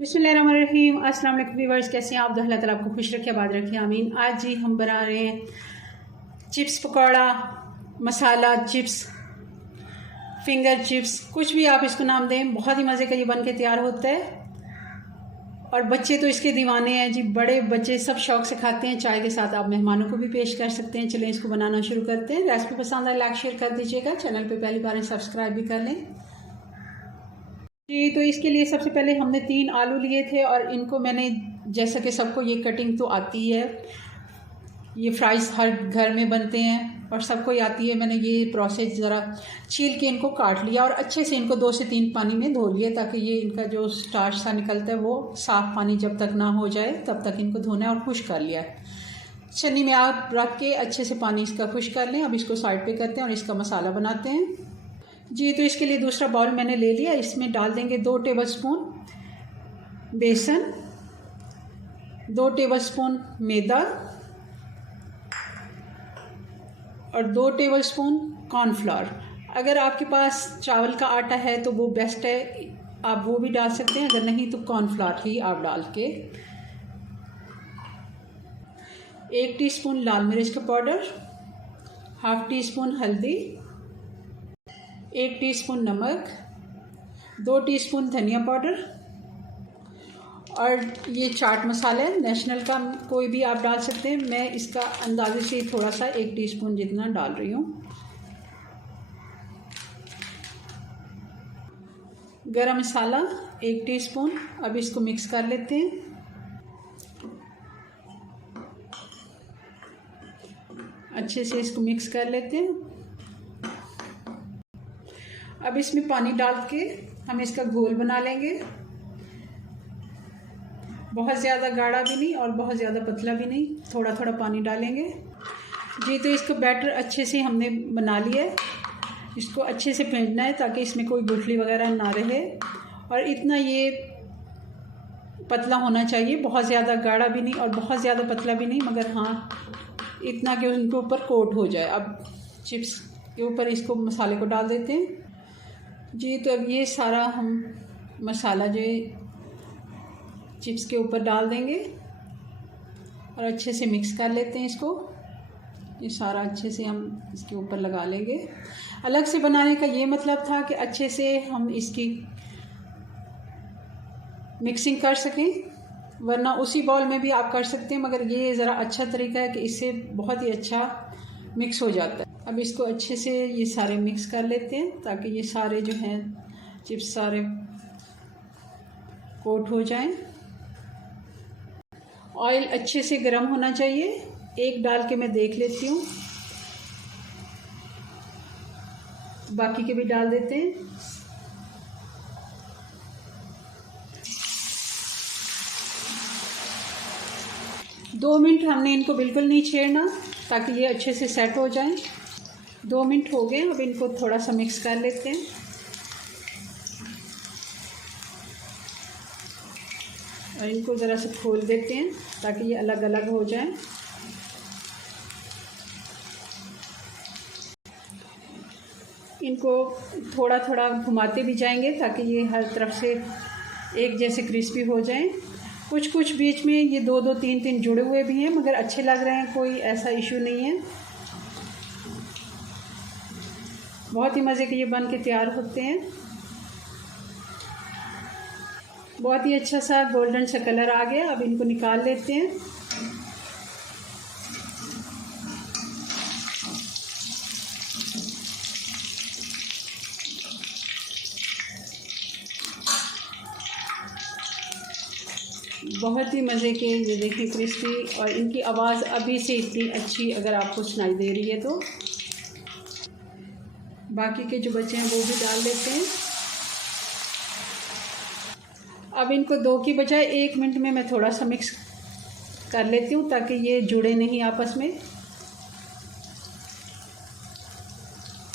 बिस्मिल्लाहिर्रहमानिर्रहीम। अस्सलाम वालेकुम व्यूअर्स, कैसे हैं आप? अल्लाह ताला आपको खुश रखे, आबाद रखे, आमीन। आज जी हम बना रहे हैं चिप्स पकौड़ा, मसाला चिप्स, फिंगर चिप्स, कुछ भी आप इसको नाम दें। बहुत ही मज़े का ये बन के तैयार होता है और बच्चे तो इसके दीवाने हैं जी। बड़े बच्चे सब शौक से खाते हैं। चाय के साथ आप मेहमानों को भी पेश कर सकते हैं। चलें इसको बनाना शुरू करते हैं। रेसिपी पसंद आए लाइक शेयर कर दीजिएगा। चैनल पे पहली बार सब्सक्राइब भी कर लें जी। तो इसके लिए सबसे पहले हमने 3 आलू लिए थे और इनको मैंने, जैसा कि सबको ये कटिंग तो आती है, ये फ्राइज़ हर घर में बनते हैं और सबको ही आती है। मैंने ये प्रोसेस ज़रा छील के इनको काट लिया और अच्छे से इनको 2 से 3 पानी में धो लिया, ताकि ये इनका जो स्टार्च सा निकलता है वो साफ़ पानी जब तक ना हो जाए तब तक इनको धोना है। और खुश कर लिया है, छन्नी में आप रख के अच्छे से पानी इसका खुश कर लें। अब इसको साइड पे करते हैं और इसका मसाला बनाते हैं जी। तो इसके लिए दूसरा बाउल मैंने ले लिया। इसमें डाल देंगे 2 टेबलस्पून बेसन, 2 टेबलस्पून मैदा और 2 टेबलस्पून कॉर्नफ्लोर। अगर आपके पास चावल का आटा है तो वो बेस्ट है, आप वो भी डाल सकते हैं। अगर नहीं तो कॉर्नफ्लोर ही आप डाल के। 1 टीस्पून लाल मिर्च का पाउडर, हाफ टी स्पून हल्दी, 1 टीस्पून नमक, 2 टीस्पून धनिया पाउडर और ये चाट मसाला है नेशनल का, कोई भी आप डाल सकते हैं। मैं इसका अंदाजे से थोड़ा सा 1 टीस्पून जितना डाल रही हूँ। गरम मसाला 1 टीस्पून। अब इसको मिक्स कर लेते हैं। अच्छे से इसको मिक्स कर लेते हैं। अब इसमें पानी डाल के हम इसका घोल बना लेंगे। बहुत ज़्यादा गाढ़ा भी नहीं और बहुत ज़्यादा पतला भी नहीं, थोड़ा थोड़ा पानी डालेंगे जी। तो इसको बैटर अच्छे से हमने बना लिया है। इसको अच्छे से फेंटना है ताकि इसमें कोई गुठली वगैरह ना रहे। और इतना ये पतला होना चाहिए, बहुत ज़्यादा गाढ़ा भी नहीं और बहुत ज़्यादा पतला भी नहीं, मगर हाँ इतना कि उनके ऊपर कोट हो जाए। अब चिप्स के ऊपर इसको मसाले को डाल देते हैं जी। तो अब ये सारा हम मसाला जो चिप्स के ऊपर डाल देंगे और अच्छे से मिक्स कर लेते हैं इसको। ये सारा अच्छे से हम इसके ऊपर लगा लेंगे। अलग से बनाने का ये मतलब था कि अच्छे से हम इसकी मिक्सिंग कर सकें, वरना उसी बाउल में भी आप कर सकते हैं, मगर ये ज़रा अच्छा तरीका है कि इससे बहुत ही अच्छा मिक्स हो जाता है। अब इसको अच्छे से ये सारे मिक्स कर लेते हैं ताकि ये सारे जो हैं चिप्स सारे कोट हो जाएं। ऑयल अच्छे से गर्म होना चाहिए। एक डाल के मैं देख लेती हूँ, बाकी के भी डाल देते हैं। दो मिनट हमने इनको बिल्कुल नहीं छेड़ना ताकि ये अच्छे से सेट हो जाएं। 2 मिनट हो गए। अब इनको थोड़ा सा मिक्स कर लेते हैं और इनको ज़रा सा खोल देते हैं ताकि ये अलग अलग हो जाएं। इनको थोड़ा थोड़ा घुमाते भी जाएंगे ताकि ये हर तरफ से एक जैसे क्रिस्पी हो जाएं। कुछ कुछ बीच में ये 2-2 3-3 जुड़े हुए भी हैं, मगर अच्छे लग रहे हैं, कोई ऐसा इशू नहीं है। बहुत ही मज़े के ये बन के तैयार होते हैं। बहुत ही अच्छा सा गोल्डन सा कलर आ गया। अब इनको निकाल लेते हैं। बहुत ही मज़े के ये देखिए क्रिस्पी, और इनकी आवाज़ अभी से इतनी अच्छी अगर आपको सुनाई दे रही है तो। बाकी के जो बचे हैं वो भी डाल देते हैं। अब इनको 2 की बजाय 1 मिनट में मैं थोड़ा सा मिक्स कर लेती हूँ ताकि ये जुड़े नहीं आपस में।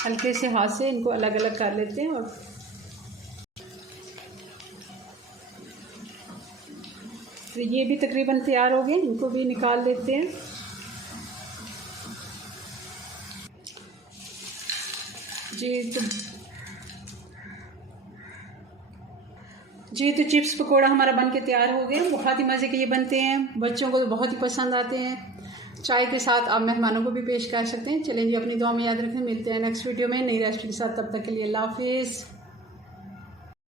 हल्के से हाथ से इनको अलग अलग कर लेते हैं और तो ये भी तकरीबन तैयार हो गए। इनको भी निकाल लेते हैं जी। तो जी तो चिप्स पकोड़ा हमारा बन के तैयार हो गए। बहुत ही मज़े के ये बनते हैं, बच्चों को तो बहुत ही पसंद आते हैं। चाय के साथ आप मेहमानों को भी पेश कर सकते हैं। चलें जी, अपनी दुआ में याद रखें। मिलते हैं नेक्स्ट वीडियो में नई रेसिपी के साथ। तब तक के लिए अल्लाह हाफिज़।